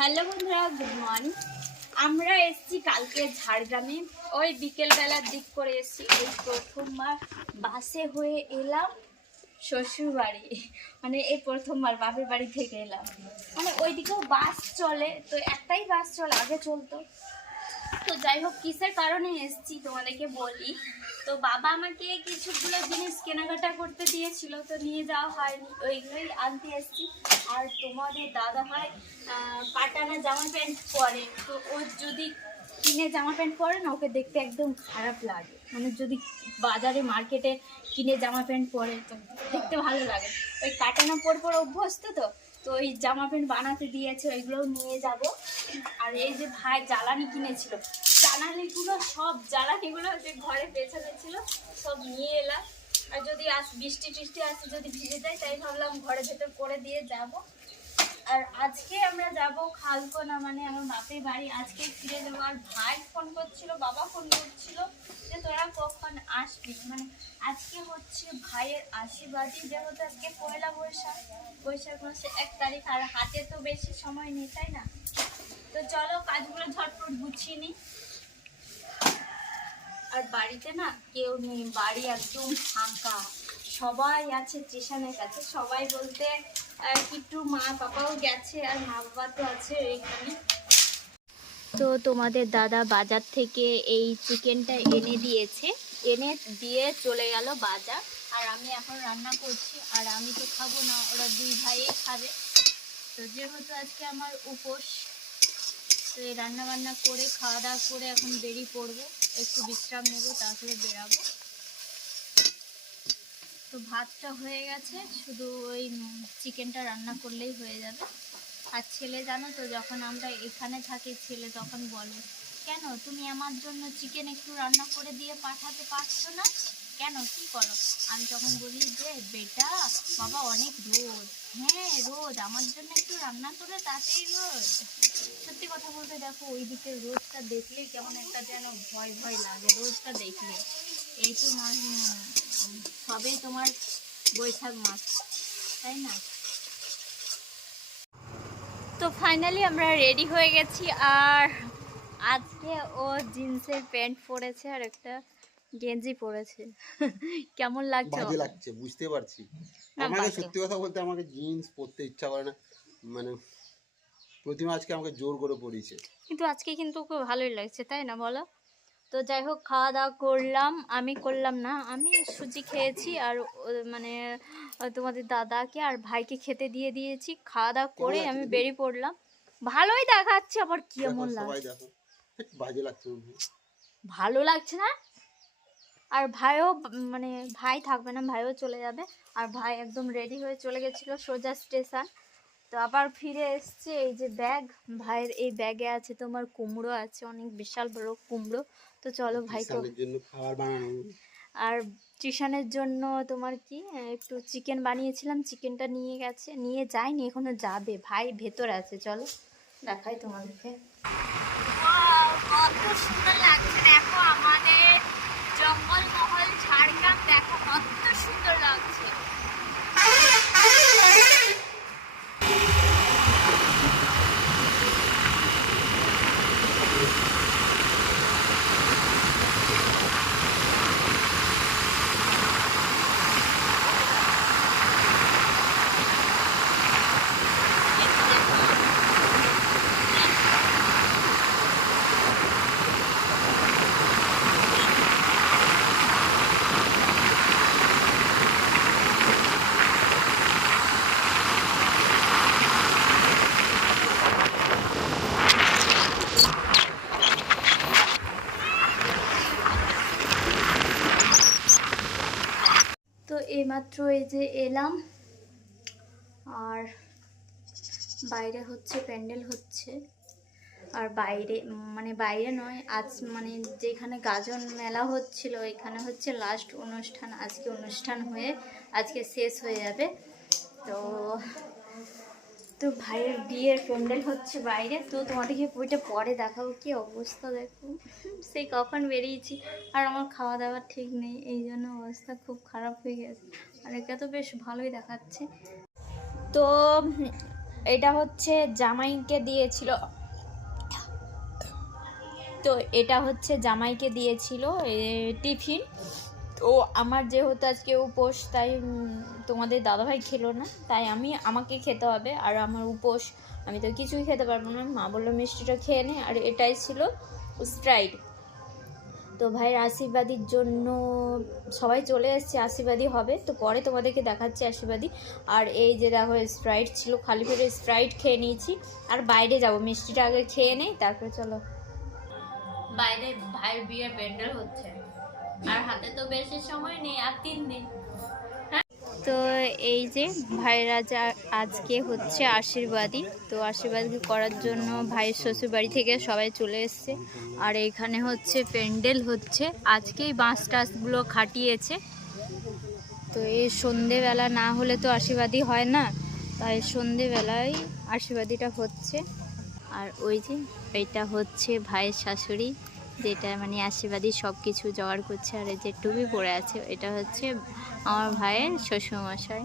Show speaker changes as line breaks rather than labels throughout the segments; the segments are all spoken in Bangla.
হ্যালো বন্ধুরা, গুড মর্নিং। আমরা এসেছি কালকে ঝাড়গ্রামে। ওই বিকেলবেলার দিক করে এসেছি। এই প্রথমবার বাসে হয়ে এলাম শ্বশুর বাড়ি মানে এই প্রথমবার বাপের বাড়ি থেকে এলাম। মানে ওইদিকেও বাস চলে, তো একটাই বাস চলে, আগে চলতো। তো যাই হোক, কিসের কারণে এসেছি তোমাদেরকে বলি। তো বাবা আমাকে কিছুগুলো জিনিস কেনাকাটা করতে দিয়েছিল, তো নিয়ে যাওয়া হয়নি। ওইগুলোই আনতে এসেছি। আর তোমাদের দাদা হয় কাটানা জামা প্যান্ট পরে। তো ও যদি কিনে জামা প্যান্ট পরে না, ওকে দেখতে একদম খারাপ লাগে। মানে যদি বাজারে, মার্কেটে কিনে জামা প্যান্ট পরে, তো দেখতে ভালো লাগে। ওই কাটানা পর পর অভ্যস্ত তো তো এই জামা প্যান্ট বানাতে দিয়েছে, ওইগুলোও নিয়ে যাব। আর এই যে ভাই জ্বালানি কিনেছিল, জ্বালানিগুলো সব, জ্বালানিগুলো যে ঘরে পেছনে ছিল, সব নিয়ে এলাম। আর যদি আস, বৃষ্টি টিষ্টি আসে, যদি ভিজে যায়, তাই ভাবলাম ঘরের ভেতর করে দিয়ে যাব। আর আজকে আমরা যাব খালকোনা মানে আমার বাপের বাড়ি। আজকে ফিরে যাব, আর ভাই ফোন করছিল, বাবা ফোন করছিল যে তোরা কখন আসবি? মানে আজকে হচ্ছে ভাইয়ের আশীর্বাদই, যেহেতু আজকে পয়লা বৈশাখ বৈশাখ মাসে এক তারিখ, আর হাতে তো বেশি সময় নেই, তাই না? তো চলো কাজগুলো ঝটপট গুছিয়ে নিই। আর বাড়িতে না কেউ নেই, বাড়ি একদম ফাঁকা। সবাই আছে স্টেশনের কাছে। সবাই বলতে আহ, কিট্টু মা পাপাও গেছে আর মা বাবা তো আছে এইখানে। তো তোমাদের দাদা বাজার থেকে এই চিকেনটা এনে দিয়েছে। এনে দিয়ে চলে গেল বাজার। আর আমি এখন রান্না করছি। আর আমি তো খাব না ওরা দুই ভাইয়ে খাবে। তো যেহেতু আজকে আমার উপোস তো এই রান্না বান্না করে খাওয়া দাওয়া করে এখন বেরিয়ে পড়ব। একটু বিশ্রাম নেব তারপরে বেরাবো। তো ভাতটা হয়ে গেছে শুধু ওই চিকেনটা রান্না করলেই হয়ে যাবে। আর ছেলে জানো তো যখন আমরা এখানে থাকি ছেলে তখন বলে কেন তুমি আমার জন্য চিকেন একটু রান্না করে দিয়ে পাঠাতে পারছ না? কেন কি করো? আমি তখন বলি যে বেটা বাবা অনেক রোদ হ্যাঁ রোদ আমার জন্য একটু রান্না করে তাতেই রোদ সত্যি কথা বলতে দেখো ওই দিকের রোদটা দেখলেই কেমন একটা যেন ভয় ভয় লাগে রোদটা দেখলে। এই তো উম, সবেই তোমার বৈশাখ মাস তাই না? তো ফাইনালি আমরা রেডি হয়ে গেছি আর আজকে ও জিন্সের প্যান্ট পরেছে আর একটা গেঞ্জি পরেছে। কেমন লাগছে
বাজে লাগছে বুঝতে পারছি। আমাকে সত্যি কথা বলতে আমাকে জিন্স পরতে ইচ্ছা করে না। মানে প্রতিমা আজকে আমাকে জোর করে পরিয়েছে।
কিন্তু আজকে কিন্তু খুব ভালোই লাগছে তাই না বলো? তো যাই হোক খাওয়া দাওয়া করলাম। আমি করলাম না আমি সুজি খেয়েছি আর মানে তোমাদের দাদাকে আর ভাইকে খেতে দিয়ে দিয়েছি। খাওয়া দাওয়া করে আমি বেরিয়ে পড়লাম। ভালোই দেখাচ্ছে আবার কেমন
সবাই
লাগছে। ভালো লাগছে না? আর ভাইও মানে ভাই থাকবে না ভাইও চলে যাবে। আর ভাই একদম রেডি হয়ে চলে গেছিল সোজা স্টেশন। তো আবার ফিরে এসছে এই যে ব্যাগ ভাইয়ের এই ব্যাগে আছে তোমার কুমড়ো আছে অনেক বিশাল বড় কুমড়ো। তো চলো ভাই তো
জন্য খাবার বানানো
আর টিউশনের জন্য তোমার কি একটু চিকেন বানিয়েছিলাম চিকেনটা নিয়ে গেছে নিয়ে যায়নি এখনও যাবে। ভাই ভেতর আছে চলো দেখাই তোমাদেরকে। কত সুন্দর লাগছে। দেখো আমাদের জঙ্গলমহল ঝাড়গ্রাম দেখো কত সুন্দর লাগছে তো এইমাত্র এই যে এলাম, আর বাইরে হচ্ছে, প্যান্ডেল হচ্ছে। আর বাইরে মানে বাইরে নয়, আজ মানে যেখানে গাজন মেলা হচ্ছিল, এখানে হচ্ছে লাস্ট অনুষ্ঠান, আজকে অনুষ্ঠান হয়ে, আজকে শেষ হয়ে যাবে। তো তো ভাইয়ের বিয়ের প্যান্ডেল হচ্ছে বাইরে, তো তোমাদেরকে বইটা পরে দেখাবো। কি অবস্থা দেখো। সেই কখন বেরিয়েছি, আর আমার খাওয়া দাওয়া ঠিক নেই, এই জন্য অবস্থা খুব খারাপ হয়ে গেছে। আর এটা তো বেশ ভালোই দেখাচ্ছে। তো এটা হচ্ছে জামাইকে দিয়েছিল। তো এটা হচ্ছে জামাইকে দিয়েছিল টিফিন। তো আমার যেহেতু আজকে উপোস, তাই তোমাদের দাদাভাই খেলো না, তাই আমি, আমাকে খেতে হবে, আর আমার উপোস, আমি তো কিছুই খেতে পারব না। মা বলল, মিষ্টিটা খেয়ে নে। আর এটাই ছিল স্প্রাইট তো ভাইয়ের আশীর্বাদীর জন্য সবাই চলে এসেছে আশীর্বাদী হবে। তো পরে তোমাদেরকে দেখাচ্ছি আশীর্বাদী আর এই যে দেখো স্প্রাইট ছিল, খালি পেটে স্প্রাইট খেয়ে নিয়েছি। আর বাইরে যাব, মিষ্টিটা আগে খেয়ে নেই, তারপরে চলো। বাইরে ভাইয়ের বিয়ে প্যান্ডেল হচ্ছে। আর হাতে তো বেশি সময় নেই, আর তিন দিন। তো এই যে ভাইরা যা আজকে হচ্ছে আশীর্বাদী তো আশীর্বাদী করার জন্য ভাইয়ের শ্বশুর বাড়ি থেকে সবাই চলে এসছে। আর এখানে হচ্ছে প্যান্ডেল হচ্ছে, আজকেই বাঁশ টাসগুলো খাটিয়েছে। তো এই সন্ধেবেলা না হলে তো আশীর্বাদী হয় না, তাই সন্ধেবেলায় আশীর্বাদীটা হচ্ছে। আর ওই যে এটা হচ্ছে ভাইয়ের শাশুড়ি। যেটা মানে আশীর্বাদী সব কিছু জোগাড় করছে। আর যে টুপি পরে আছে, এটা হচ্ছে আমার ভাইয়ের শ্বশুরমশাই।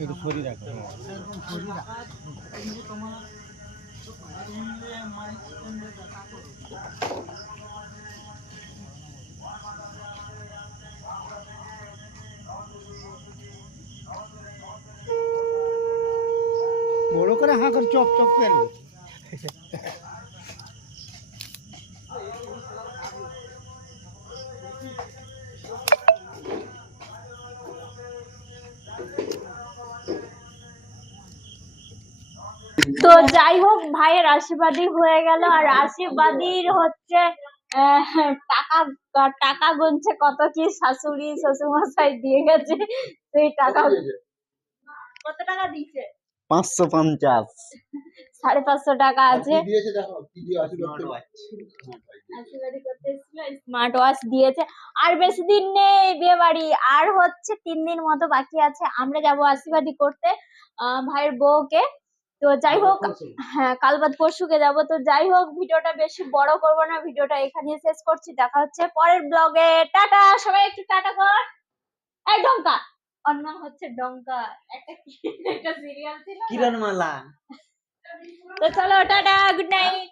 একটু সরি রাখো।
বড় করে হাঁ করে চপ চপ করে
তো যাই হোক ভাইয়ের আশীর্বাদী হয়ে গেল। আর আশীর্বাদীর হচ্ছে আহ, টাকা টাকা গুনছে কত কি শাশুড়ি শ্বশুর মশাই দিয়ে গেছে সেই টাকা কত টাকা দিয়েছে?
পাঁচশো পঞ্চাশ।
সাড়ে পাঁচশো টাকা আছে। স্মার্ট ওয়াচ দিয়েছে। আর বেশি দিন নেই বিয়ে বাড়ি আর হচ্ছে তিন দিন মতো বাকি আছে। আমরা যাব আশীর্বাদী করতে আহ, ভাইয়ের বউকে। তো যাই হোক হ্যাঁ কাল বাদ পরশুকে যাব। তো যাই হোক ভিডিওটা বেশি বড় করব না ভিডিওটা এখানে শেষ করছি। দেখা হচ্ছে পরের ব্লগে টাটা সবাই একটু টাটা কর। এই ডঙ্কা! অন্য হচ্ছে ডঙ্কা। একটা একটা সিরিয়াল ছিল
কিরণমালা?
তো চলো টাটা গুড নাইট